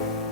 Bye.